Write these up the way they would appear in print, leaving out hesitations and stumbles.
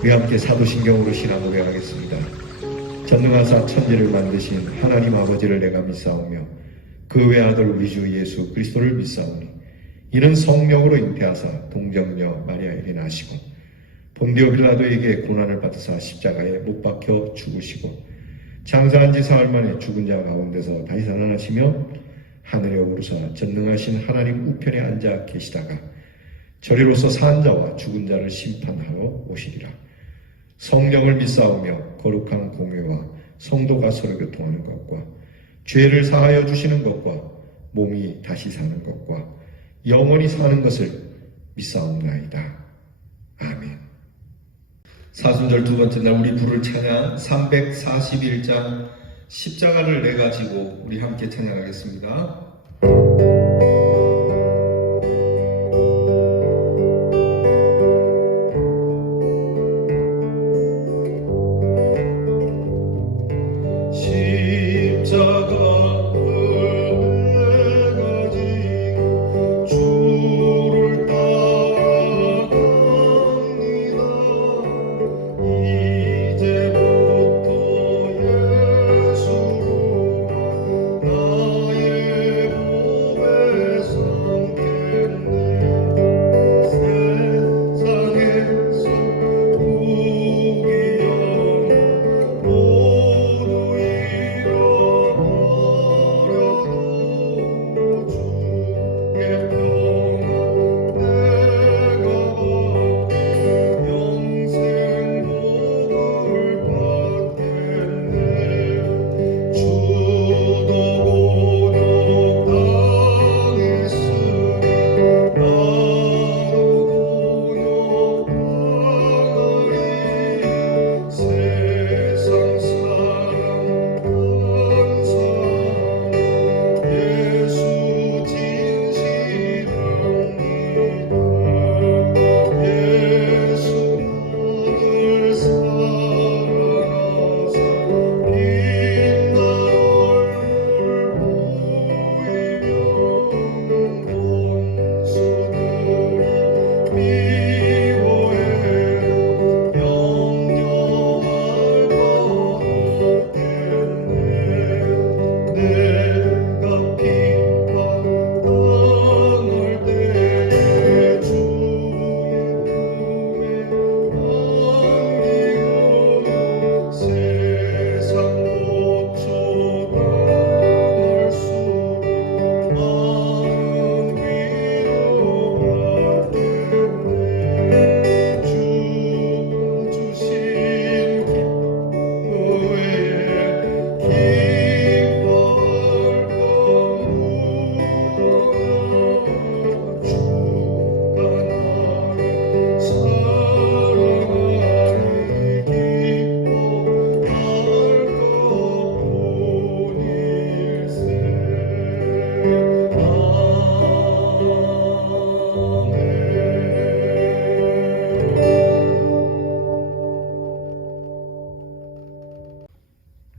우리 함께 사도신경으로 신앙 고백하겠습니다. 전능하사 천지를 만드신 하나님 아버지를 내가 믿사오며 그 외아들 우리 주 예수 그리스도를 믿사오니 이는 성령으로 잉태하사 동정녀 마리아에게 나시고 본디오 빌라도에게 고난을 받으사 십자가에 못 박혀 죽으시고 장사한 지 사흘 만에 죽은 자 가운데서 다시 살아나시며 하늘에 오르사 전능하신 하나님 우편에 앉아 계시다가 저리로서 산 자와 죽은 자를 심판하러 오시리라. 성령을 믿사오며 거룩한 공회와 성도가 서로 교통하는 것과 죄를 사하여 주시는 것과 몸이 다시 사는 것과 영원히 사는 것을 믿사옵나이다. 아멘. 사순절 두 번째 날 우리 부를 찬양 341장 십자가를 내가 지고 우리 함께 찬양하겠습니다.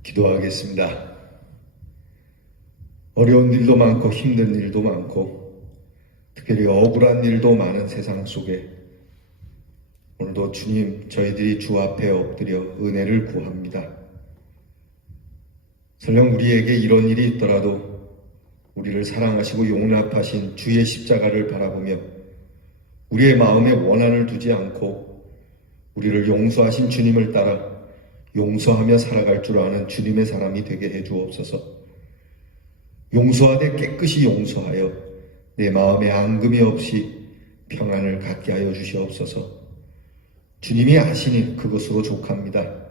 기도하겠습니다. 어려운 일도 많고 힘든 일도 많고 특별히 억울한 일도 많은 세상 속에 오늘도 주님 저희들이 주 앞에 엎드려 은혜를 구합니다. 설령 우리에게 이런 일이 있더라도 우리를 사랑하시고 용납하신 주의 십자가를 바라보며 우리의 마음에 원한을 두지 않고 우리를 용서하신 주님을 따라 용서하며 살아갈 줄 아는 주님의 사람이 되게 해주옵소서. 용서하되 깨끗이 용서하여 내 마음에 앙금이 없이 평안을 갖게 하여 주시옵소서. 주님이 아시니 그것으로 족합니다.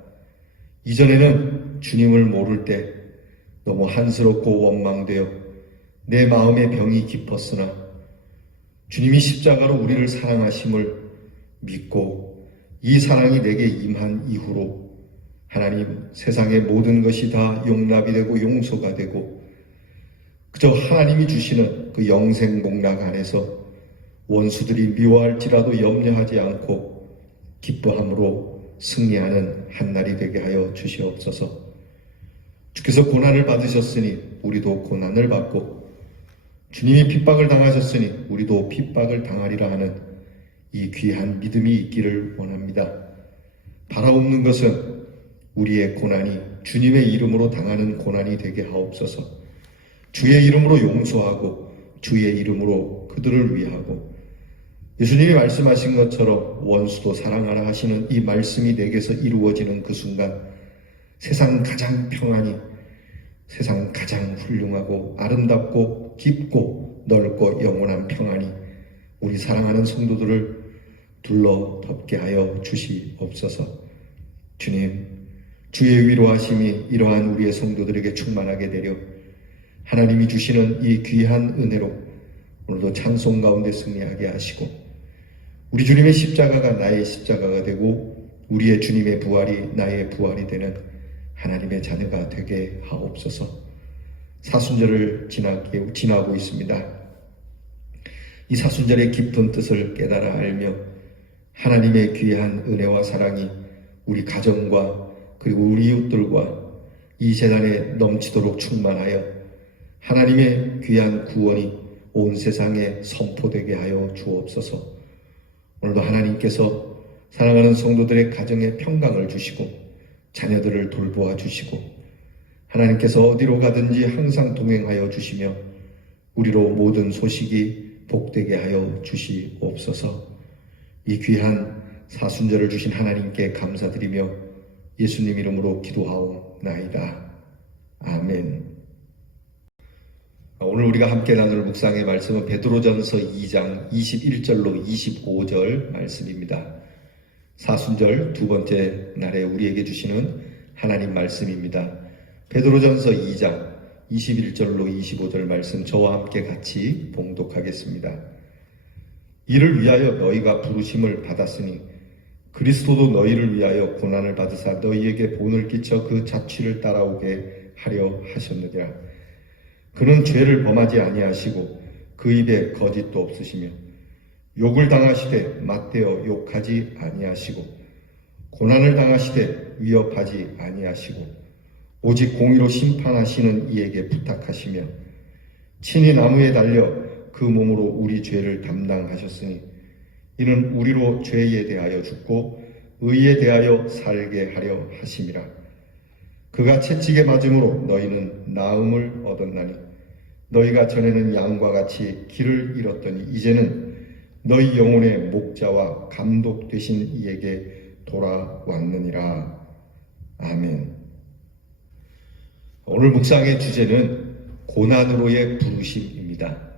이전에는 주님을 모를 때 너무 한스럽고 원망되어 내 마음의 병이 깊었으나 주님이 십자가로 우리를 사랑하심을 믿고 이 사랑이 내게 임한 이후로 하나님 세상의 모든 것이 다 용납이 되고 용서가 되고 그저 하나님이 주시는 그 영생 복락 안에서 원수들이 미워할지라도 염려하지 않고 기뻐함으로 승리하는 한날이 되게 하여 주시옵소서. 주께서 고난을 받으셨으니 우리도 고난을 받고 주님이 핍박을 당하셨으니 우리도 핍박을 당하리라 하는 이 귀한 믿음이 있기를 원합니다. 바라옵는 것은 우리의 고난이 주님의 이름으로 당하는 고난이 되게 하옵소서. 주의 이름으로 용서하고 주의 이름으로 그들을 위하고 예수님이 말씀하신 것처럼 원수도 사랑하라 하시는 이 말씀이 내게서 이루어지는 그 순간 세상 가장 평안히, 세상 가장 훌륭하고 아름답고 깊고 넓고 영원한 평안이 우리 사랑하는 성도들을 둘러 덮게 하여 주시옵소서. 주님, 주의 위로하심이 이러한 우리의 성도들에게 충만하게 되려 하나님이 주시는 이 귀한 은혜로 오늘도 찬송 가운데 승리하게 하시고 우리 주님의 십자가가 나의 십자가가 되고 우리의 주님의 부활이 나의 부활이 되는 하나님의 자녀가 되게 하옵소서. 사순절을 지나고 있습니다. 이 사순절의 깊은 뜻을 깨달아 알며 하나님의 귀한 은혜와 사랑이 우리 가정과 그리고 우리 이웃들과 이 재단에 넘치도록 충만하여 하나님의 귀한 구원이 온 세상에 선포되게 하여 주옵소서. 오늘도 하나님께서 사랑하는 성도들의 가정에 평강을 주시고 자녀들을 돌보아 주시고 하나님께서 어디로 가든지 항상 동행하여 주시며 우리로 모든 소식이 복되게 하여 주시옵소서. 이 귀한 사순절을 주신 하나님께 감사드리며 예수님 이름으로 기도하옵나이다. 아멘. 오늘 우리가 함께 나눌 묵상의 말씀은 베드로전서 2장 21절로 25절 말씀입니다. 사순절 두 번째 날에 우리에게 주시는 하나님 말씀입니다. 베드로전서 2장 21절로 25절 말씀 저와 함께 같이 봉독하겠습니다. 이를 위하여 너희가 부르심을 받았으니 그리스도도 너희를 위하여 고난을 받으사 너희에게 본을 끼쳐 그 자취를 따라오게 하려 하셨느니라. 그는 죄를 범하지 아니하시고 그 입에 거짓도 없으시며 욕을 당하시되 맞대어 욕하지 아니하시고 고난을 당하시되 위협하지 아니하시고 오직 공의로 심판하시는 이에게 부탁하시며 친히 나무에 달려 그 몸으로 우리 죄를 담당하셨으니 이는 우리로 죄에 대하여 죽고 의에 대하여 살게 하려 하심이라. 그가 채찍에 맞음으로 너희는 나음을 얻었나니 너희가 전에는 양과 같이 길을 잃었더니 이제는 너희 영혼의 목자와 감독 되신 이에게 돌아왔느니라. 아멘. 오늘 묵상의 주제는 고난으로의 부르심입니다.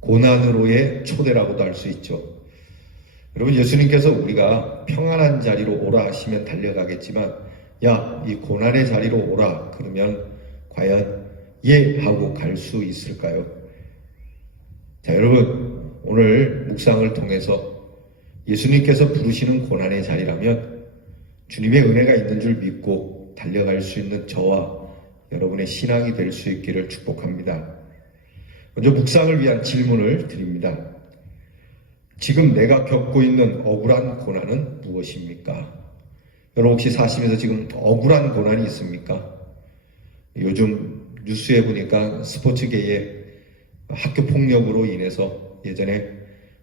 고난으로의 초대라고도 할 수 있죠. 여러분, 예수님께서 우리가 평안한 자리로 오라 하시면 달려가겠지만 야, 이 고난의 자리로 오라 그러면 과연 예 하고 갈 수 있을까요? 자, 여러분, 오늘 묵상을 통해서 예수님께서 부르시는 고난의 자리라면 주님의 은혜가 있는 줄 믿고 달려갈 수 있는 저와 여러분의 신앙이 될 수 있기를 축복합니다. 먼저 묵상을 위한 질문을 드립니다. 지금 내가 겪고 있는 억울한 고난은 무엇입니까? 여러분 혹시 사시면서 지금 억울한 고난이 있습니까? 요즘 뉴스에 보니까 스포츠계에 학교 폭력으로 인해서 예전에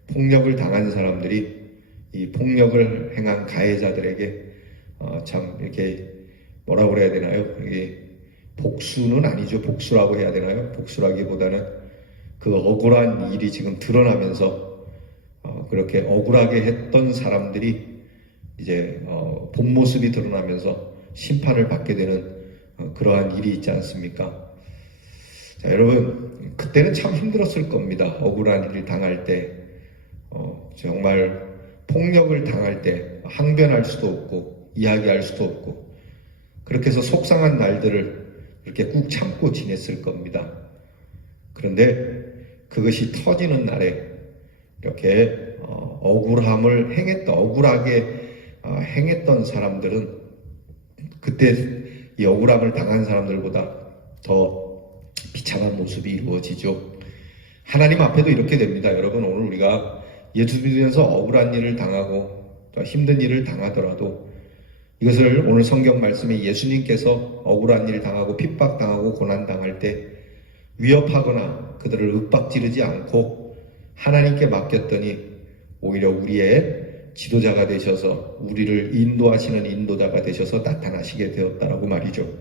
폭력을 당한 사람들이 이 폭력을 행한 가해자들에게 참 이렇게 뭐라고 그래야 되나요? 이게 복수는 아니죠. 복수라고 해야 되나요? 복수라기보다는 그 억울한 일이 지금 드러나면서 그렇게 억울하게 했던 사람들이 이제 본 모습이 드러나면서 심판을 받게 되는 그러한 일이 있지 않습니까? 자, 여러분, 그때는 참 힘들었을 겁니다. 억울한 일을 당할 때, 정말 폭력을 당할 때 항변할 수도 없고 이야기할 수도 없고 그렇게 해서 속상한 날들을 이렇게 꾹 참고 지냈을 겁니다. 그런데 그것이 터지는 날에 이렇게 억울하게 행했던 사람들은 그때 이 억울함을 당한 사람들보다 더 비참한 모습이 이루어지죠. 하나님 앞에도 이렇게 됩니다. 여러분, 오늘 우리가 예수 믿으면서 억울한 일을 당하고 또 힘든 일을 당하더라도 이것을 오늘 성경 말씀에 예수님께서 억울한 일을 당하고 핍박당하고 고난당할 때 위협하거나 그들을 윽박지르지 않고 하나님께 맡겼더니 오히려 우리의 지도자가 되셔서 우리를 인도하시는 인도자가 되셔서 나타나시게 되었다라고 말이죠.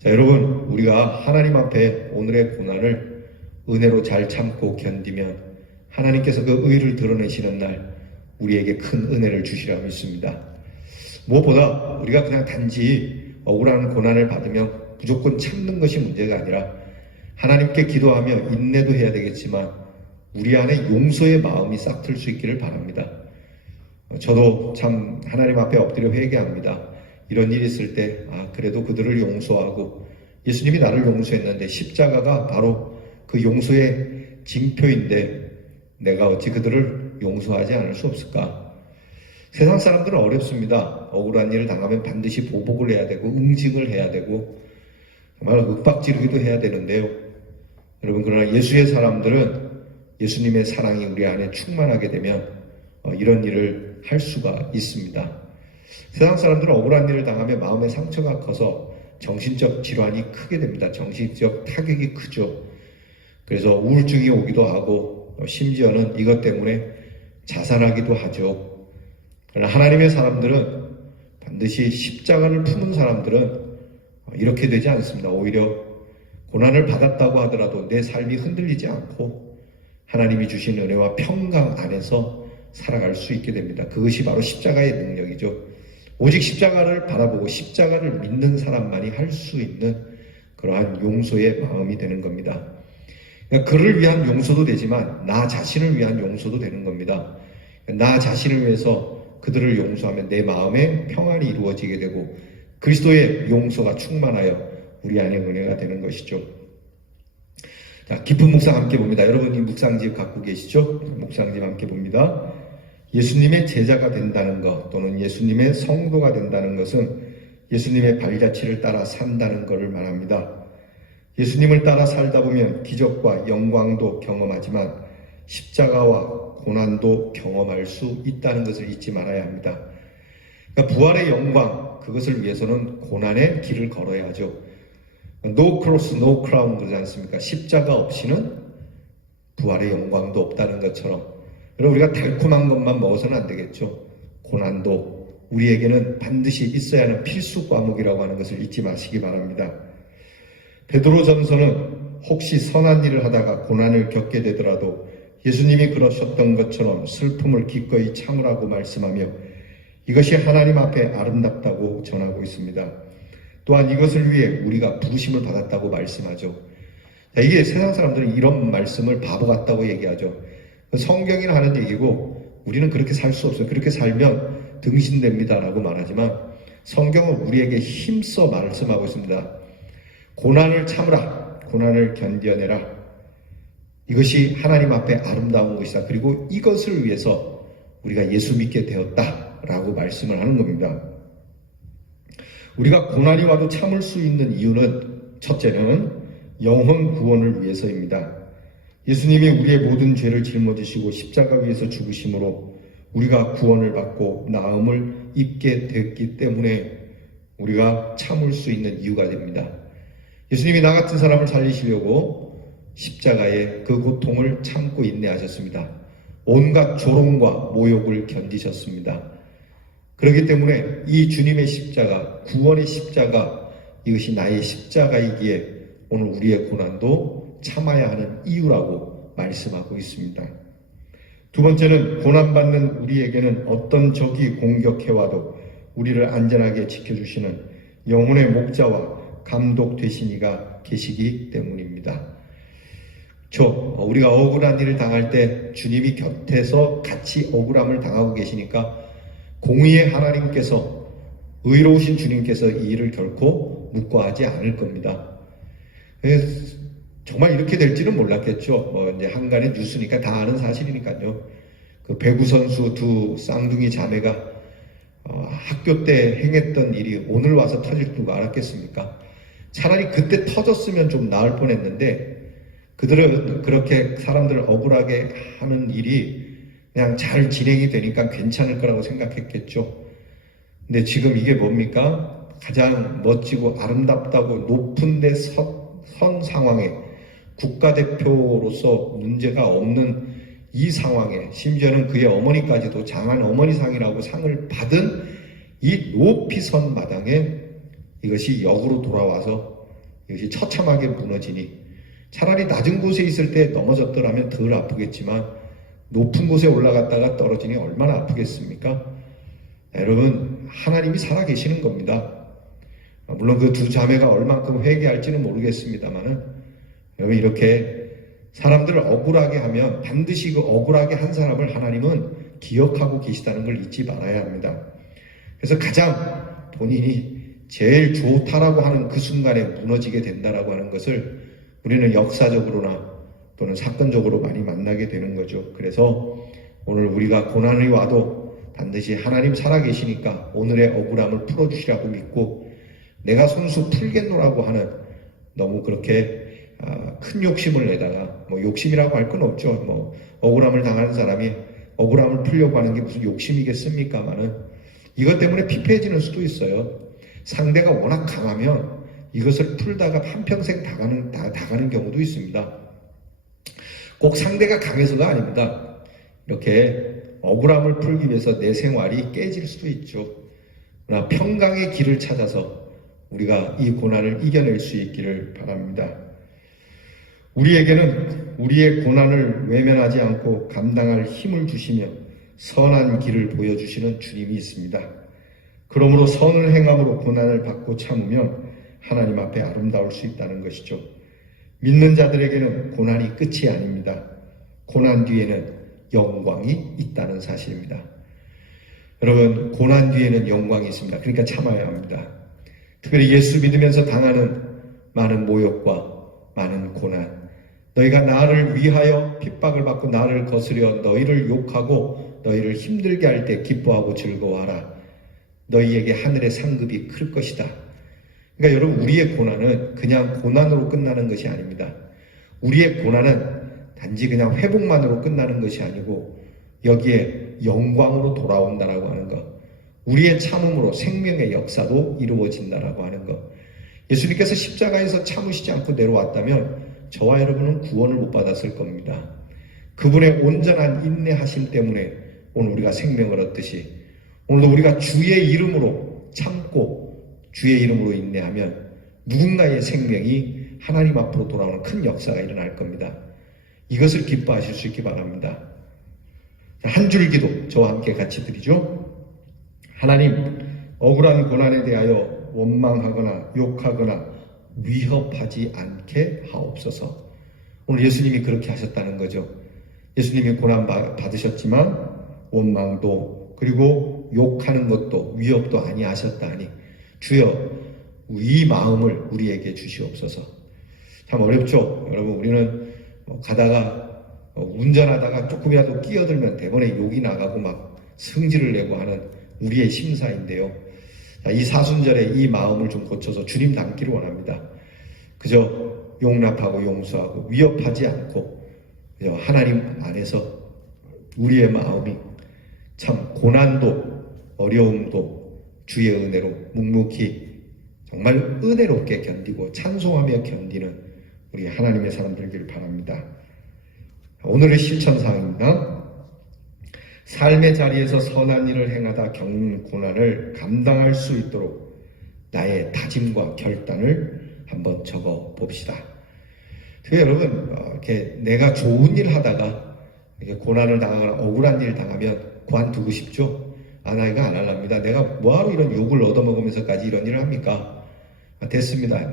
자, 여러분, 우리가 하나님 앞에 오늘의 고난을 은혜로 잘 참고 견디면 하나님께서 그 의를 드러내시는 날 우리에게 큰 은혜를 주시라 믿습니다. 무엇보다 우리가 그냥 단지 억울한 고난을 받으면 무조건 참는 것이 문제가 아니라 하나님께 기도하며 인내도 해야 되겠지만 우리 안에 용서의 마음이 싹틀 수 있기를 바랍니다. 저도 참 하나님 앞에 엎드려 회개합니다. 이런 일이 있을 때 그래도 그들을 용서하고 예수님이 나를 용서했는데 십자가가 바로 그 용서의 징표인데 내가 어찌 그들을 용서하지 않을 수 없을까? 세상 사람들은 어렵습니다. 억울한 일을 당하면 반드시 보복을 해야 되고 응징을 해야 되고 정말 윽박지르기도 해야 되는데요. 여러분, 그러나 예수의 사람들은 예수님의 사랑이 우리 안에 충만하게 되면 이런 일을 할 수가 있습니다. 세상 사람들은 억울한 일을 당하면 마음의 상처가 커서 정신적 질환이 크게 됩니다. 정신적 타격이 크죠. 그래서 우울증이 오기도 하고 심지어는 이것 때문에 자살하기도 하죠. 그러나 하나님의 사람들은 반드시 십자가를 품은 사람들은 이렇게 되지 않습니다. 오히려 고난을 받았다고 하더라도 내 삶이 흔들리지 않고 하나님이 주신 은혜와 평강 안에서 살아갈 수 있게 됩니다. 그것이 바로 십자가의 능력이죠. 오직 십자가를 바라보고 십자가를 믿는 사람만이 할 수 있는 그러한 용서의 마음이 되는 겁니다. 그러니까 그를 위한 용서도 되지만 나 자신을 위한 용서도 되는 겁니다. 나 자신을 위해서 그들을 용서하면 내 마음에 평안이 이루어지게 되고 그리스도의 용서가 충만하여 우리 안에 은혜가 되는 것이죠. 자, 깊은 묵상 함께 봅니다. 여러분 이 묵상집 갖고 계시죠? 묵상집 함께 봅니다. 예수님의 제자가 된다는 것 또는 예수님의 성도가 된다는 것은 예수님의 발자취를 따라 산다는 것을 말합니다. 예수님을 따라 살다 보면 기적과 영광도 경험하지만 십자가와 고난도 경험할 수 있다는 것을 잊지 말아야 합니다. 그러니까 부활의 영광, 그것을 위해서는 고난의 길을 걸어야 하죠. No cross, no crown 그러지 않습니까? 십자가 없이는 부활의 영광도 없다는 것처럼 여러분, 우리가 달콤한 것만 먹어서는 안 되겠죠. 고난도 우리에게는 반드시 있어야 하는 필수 과목이라고 하는 것을 잊지 마시기 바랍니다. 베드로전서는 혹시 선한 일을 하다가 고난을 겪게 되더라도 예수님이 그러셨던 것처럼 슬픔을 기꺼이 참으라고 말씀하며 이것이 하나님 앞에 아름답다고 전하고 있습니다. 또한 이것을 위해 우리가 부르심을 받았다고 말씀하죠. 자, 이게 세상 사람들은 이런 말씀을 바보 같다고 얘기하죠. 성경이나 하는 얘기고 우리는 그렇게 살 수 없어요. 그렇게 살면 등신됩니다라고 말하지만 성경은 우리에게 힘써 말씀하고 있습니다. 고난을 참으라. 고난을 견뎌내라. 이것이 하나님 앞에 아름다운 것이다. 그리고 이것을 위해서 우리가 예수 믿게 되었다라고 말씀을 하는 겁니다. 우리가 고난이 와도 참을 수 있는 이유는 첫째는 영혼 구원을 위해서입니다. 예수님이 우리의 모든 죄를 짊어지시고 십자가 위에서 죽으심으로 우리가 구원을 받고 나음을 입게 됐기 때문에 우리가 참을 수 있는 이유가 됩니다. 예수님이 나 같은 사람을 살리시려고 십자가의 그 고통을 참고 인내하셨습니다. 온갖 조롱과 모욕을 견디셨습니다. 그렇기 때문에 이 주님의 십자가, 구원의 십자가, 이것이 나의 십자가이기에 오늘 우리의 고난도 참아야 하는 이유라고 말씀하고 있습니다. 두 번째는 고난받는 우리에게는 어떤 적이 공격해와도 우리를 안전하게 지켜주시는 영혼의 목자와 감독 되신 이가 계시기 때문입니다. 우리가 억울한 일을 당할 때 주님이 곁에서 같이 억울함을 당하고 계시니까 공의의 하나님께서, 의로우신 주님께서 이 일을 결코 묵과하지 않을 겁니다. 정말 이렇게 될지는 몰랐겠죠. 이제 한간의 뉴스니까 다 아는 사실이니까요. 그 배구 선수 두 쌍둥이 자매가 학교 때 행했던 일이 오늘 와서 터질 줄 알았겠습니까? 차라리 그때 터졌으면 좀 나을 뻔했는데 그들은 그렇게 사람들을 억울하게 하는 일이 그냥 잘 진행이 되니까 괜찮을 거라고 생각했겠죠. 근데 지금 이게 뭡니까? 가장 멋지고 아름답다고 높은 데 선 상황에 국가대표로서 문제가 없는 이 상황에 심지어는 그의 어머니까지도 장한 어머니상이라고 상을 받은 이 높이 선 마당에 이것이 역으로 돌아와서 이것이 처참하게 무너지니 차라리 낮은 곳에 있을 때 넘어졌더라면 덜 아프겠지만 높은 곳에 올라갔다가 떨어지니 얼마나 아프겠습니까? 여러분, 하나님이 살아계시는 겁니다. 물론 그 두 자매가 얼만큼 회개할지는 모르겠습니다만은 여러분, 이렇게 사람들을 억울하게 하면 반드시 그 억울하게 한 사람을 하나님은 기억하고 계시다는 걸 잊지 말아야 합니다. 그래서 가장 본인이 제일 좋다라고 하는 그 순간에 무너지게 된다라고 하는 것을 우리는 역사적으로나 또는 사건적으로 많이 만나게 되는 거죠. 그래서 오늘 우리가 고난이 와도 반드시 하나님 살아계시니까 오늘의 억울함을 풀어주시라고 믿고, 내가 손수 풀겠노라고 하는 너무 그렇게 큰 욕심을 내다가, 뭐 욕심이라고 할 건 없죠. 뭐 억울함을 당하는 사람이 억울함을 풀려고 하는 게 무슨 욕심이겠습니까마는 이것 때문에 피폐해지는 수도 있어요. 상대가 워낙 강하면 이것을 풀다가 한평생 다 가는 경우도 있습니다. 꼭 상대가 강해서가 아닙니다. 이렇게 억울함을 풀기 위해서 내 생활이 깨질 수도 있죠. 그러나 평강의 길을 찾아서 우리가 이 고난을 이겨낼 수 있기를 바랍니다. 우리에게는 우리의 고난을 외면하지 않고 감당할 힘을 주시며 선한 길을 보여주시는 주님이 있습니다. 그러므로 선을 행함으로 고난을 받고 참으면 하나님 앞에 아름다울 수 있다는 것이죠. 믿는 자들에게는 고난이 끝이 아닙니다. 고난 뒤에는 영광이 있다는 사실입니다. 여러분, 고난 뒤에는 영광이 있습니다. 그러니까 참아야 합니다. 특별히 예수 믿으면서 당하는 많은 모욕과 많은 고난, 너희가 나를 위하여 핍박을 받고 나를 거스려 너희를 욕하고 너희를 힘들게 할 때 기뻐하고 즐거워하라. 너희에게 하늘의 상급이 클 것이다. 그러니까 여러분, 우리의 고난은 그냥 고난으로 끝나는 것이 아닙니다. 우리의 고난은 단지 그냥 회복만으로 끝나는 것이 아니고 여기에 영광으로 돌아온다라고 하는 것, 우리의 참음으로 생명의 역사도 이루어진다라고 하는 것. 예수님께서 십자가에서 참으시지 않고 내려왔다면 저와 여러분은 구원을 못 받았을 겁니다. 그분의 온전한 인내하심 때문에 오늘 우리가 생명을 얻듯이 오늘도 우리가 주의 이름으로 참고 주의 이름으로 인내하면 누군가의 생명이 하나님 앞으로 돌아오는 큰 역사가 일어날 겁니다. 이것을 기뻐하실 수 있기 바랍니다. 한 줄 기도 저와 함께 같이 드리죠. 하나님, 억울한 고난에 대하여 원망하거나 욕하거나 위협하지 않게 하옵소서. 오늘 예수님이 그렇게 하셨다는 거죠. 예수님이 고난 받으셨지만 원망도 그리고 욕하는 것도 위협도 아니하셨다니 주여 이 마음을 우리에게 주시옵소서. 참 어렵죠. 여러분, 우리는 가다가 운전하다가 조금이라도 끼어들면 대번에 욕이 나가고 막 성질을 내고 하는 우리의 심사인데요. 이 사순절에 이 마음을 좀 고쳐서 주님 닮기를 원합니다. 그저 용납하고 용서하고 위협하지 않고 그저 하나님 안에서 우리의 마음이 참 고난도 어려움도 주의 은혜로 묵묵히 정말 은혜롭게 견디고 찬송하며 견디는 우리 하나님의 사람 되기를 바랍니다. 오늘의 실천사항입니다. 삶의 자리에서 선한 일을 행하다 겪는 고난을 감당할 수 있도록 나의 다짐과 결단을 한번 적어 봅시다. 여러분, 이렇게 내가 좋은 일 하다가 이렇게 고난을 당하거나 억울한 일 당하면 관두고 싶죠? 나 이거 안 할랍니다. 내가 뭐하러 이런 욕을 얻어먹으면서까지 이런 일을 합니까? 됐습니다.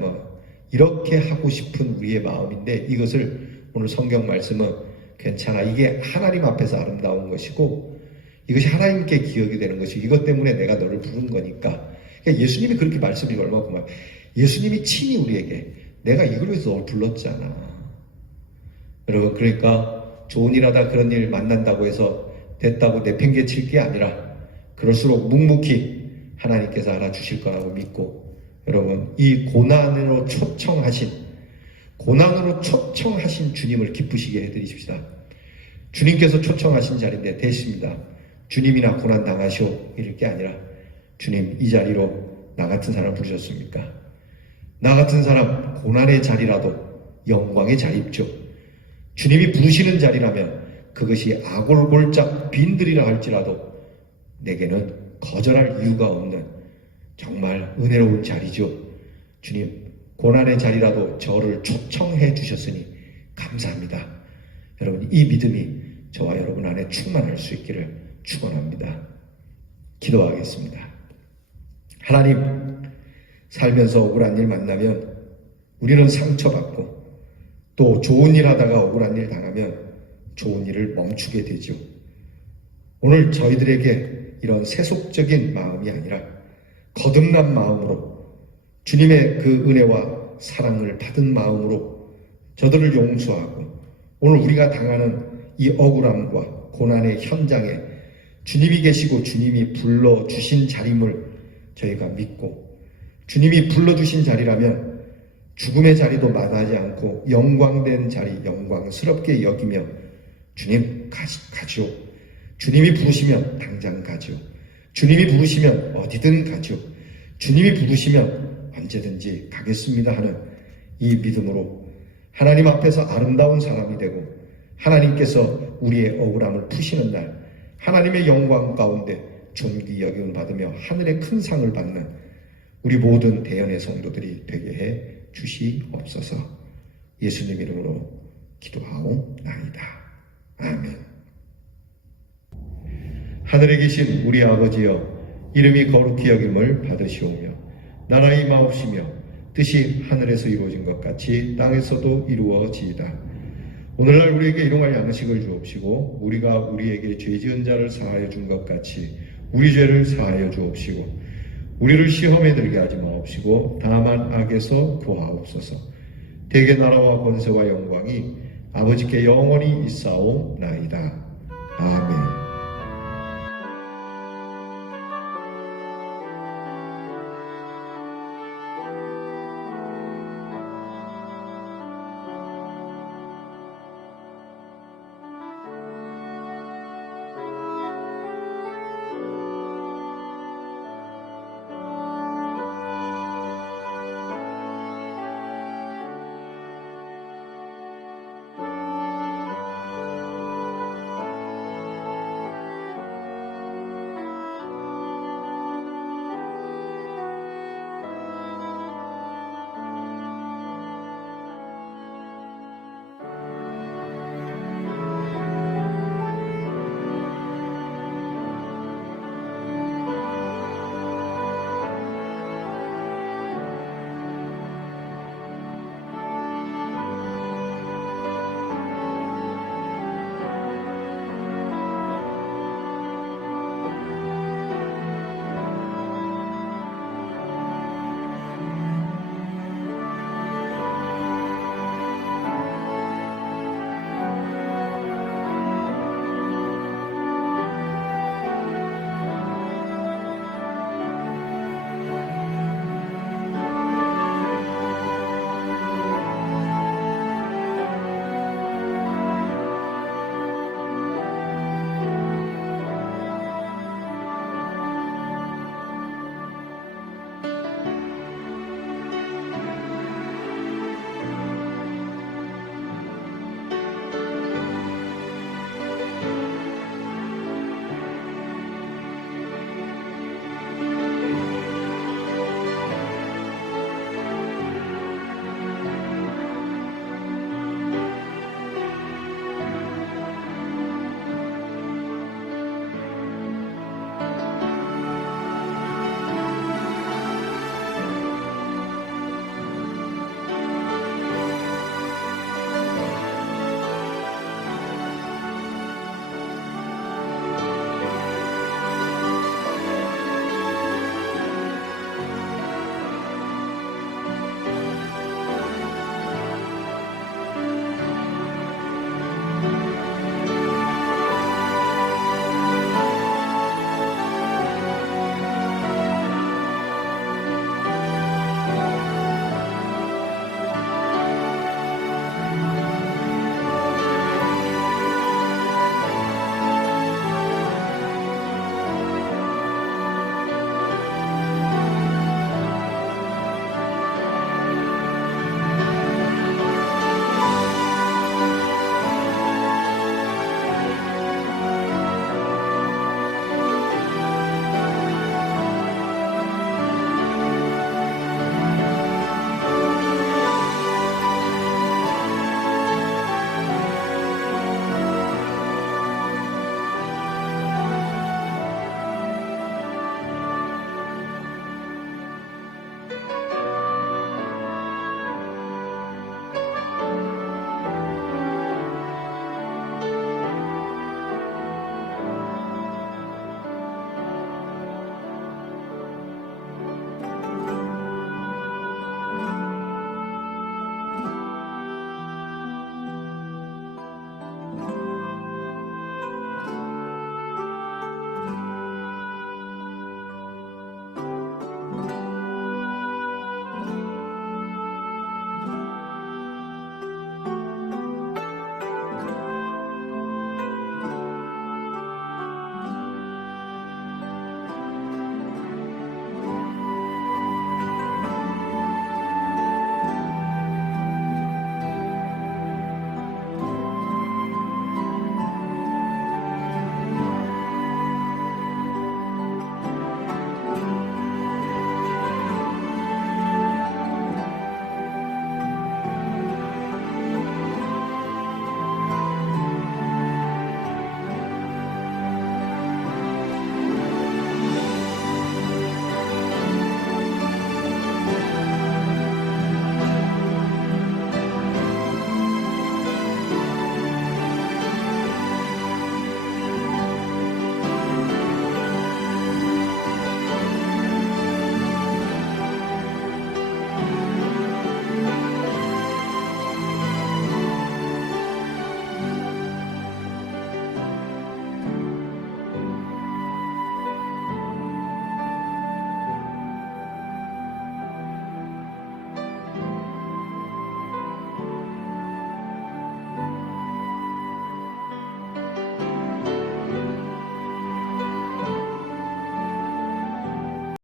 이렇게 하고 싶은 우리의 마음인데 이것을 오늘 성경 말씀은 괜찮아. 이게 하나님 앞에서 아름다운 것이고 이것이 하나님께 기억이 되는 것이고 이것 때문에 내가 너를 부른 거니까. 그러니까 예수님이 그렇게 말씀이 얼마나 고마워요. 예수님이 친히 우리에게 내가 이걸 위해서 너를 불렀잖아. 여러분, 그러니까 좋은 일 하다 그런 일 만난다고 해서 됐다고 내팽개칠 게 아니라 그럴수록 묵묵히 하나님께서 알아주실 거라고 믿고 여러분, 이 고난으로 초청하신 주님을 기쁘시게 해드리십시다. 주님께서 초청하신 자리인데 됐습니다. 주님이나 고난 당하시오 이럴 게 아니라 주님, 이 자리로 나 같은 사람 부르셨습니까? 나 같은 사람 고난의 자리라도 영광의 자리입죠. 주님이 부르시는 자리라면 그것이 아골골짝 빈들이라 할지라도 내게는 거절할 이유가 없는 정말 은혜로운 자리죠. 주님, 고난의 자리라도 저를 초청해 주셨으니 감사합니다. 여러분, 이 믿음이 저와 여러분 안에 충만할 수 있기를 축원합니다. 기도하겠습니다. 하나님, 살면서 억울한 일 만나면 우리는 상처받고 또 좋은 일 하다가 억울한 일 당하면 좋은 일을 멈추게 되죠. 오늘 저희들에게 이런 세속적인 마음이 아니라 거듭난 마음으로 주님의 그 은혜와 사랑을 받은 마음으로 저들을 용서하고 오늘 우리가 당하는 이 억울함과 고난의 현장에 주님이 계시고 주님이 불러주신 자림을 저희가 믿고 주님이 불러주신 자리라면 죽음의 자리도 마다하지 않고 영광된 자리 영광스럽게 여기며 주님 가지요. 주님이 부르시면 당장 가지요. 주님이 부르시면 어디든 가지요. 주님이 부르시면 언제든지 가겠습니다 하는 이 믿음으로 하나님 앞에서 아름다운 사람이 되고 하나님께서 우리의 억울함을 푸시는 날 하나님의 영광 가운데 존귀 여김을 받으며 하늘의 큰 상을 받는 우리 모든 대연의 성도들이 되게 해 주시옵소서. 예수님 이름으로 기도하옵나이다. 아멘. 하늘에 계신 우리 아버지여, 이름이 거룩히 여김을 받으시오며 나라의 임하옵시며 뜻이 하늘에서 이루어진 것 같이 땅에서도 이루어지이다. 오늘날 우리에게 일용할 양식을 주옵시고 우리가 우리에게 죄 지은 자를 사하여 준 것 같이 우리 죄를 사하여 주옵시고 우리를 시험에 들게 하지 마옵시고 다만 악에서 구하옵소서. 대개 나라와 권세와 영광이 아버지께 영원히 있사옵나이다. 아멘.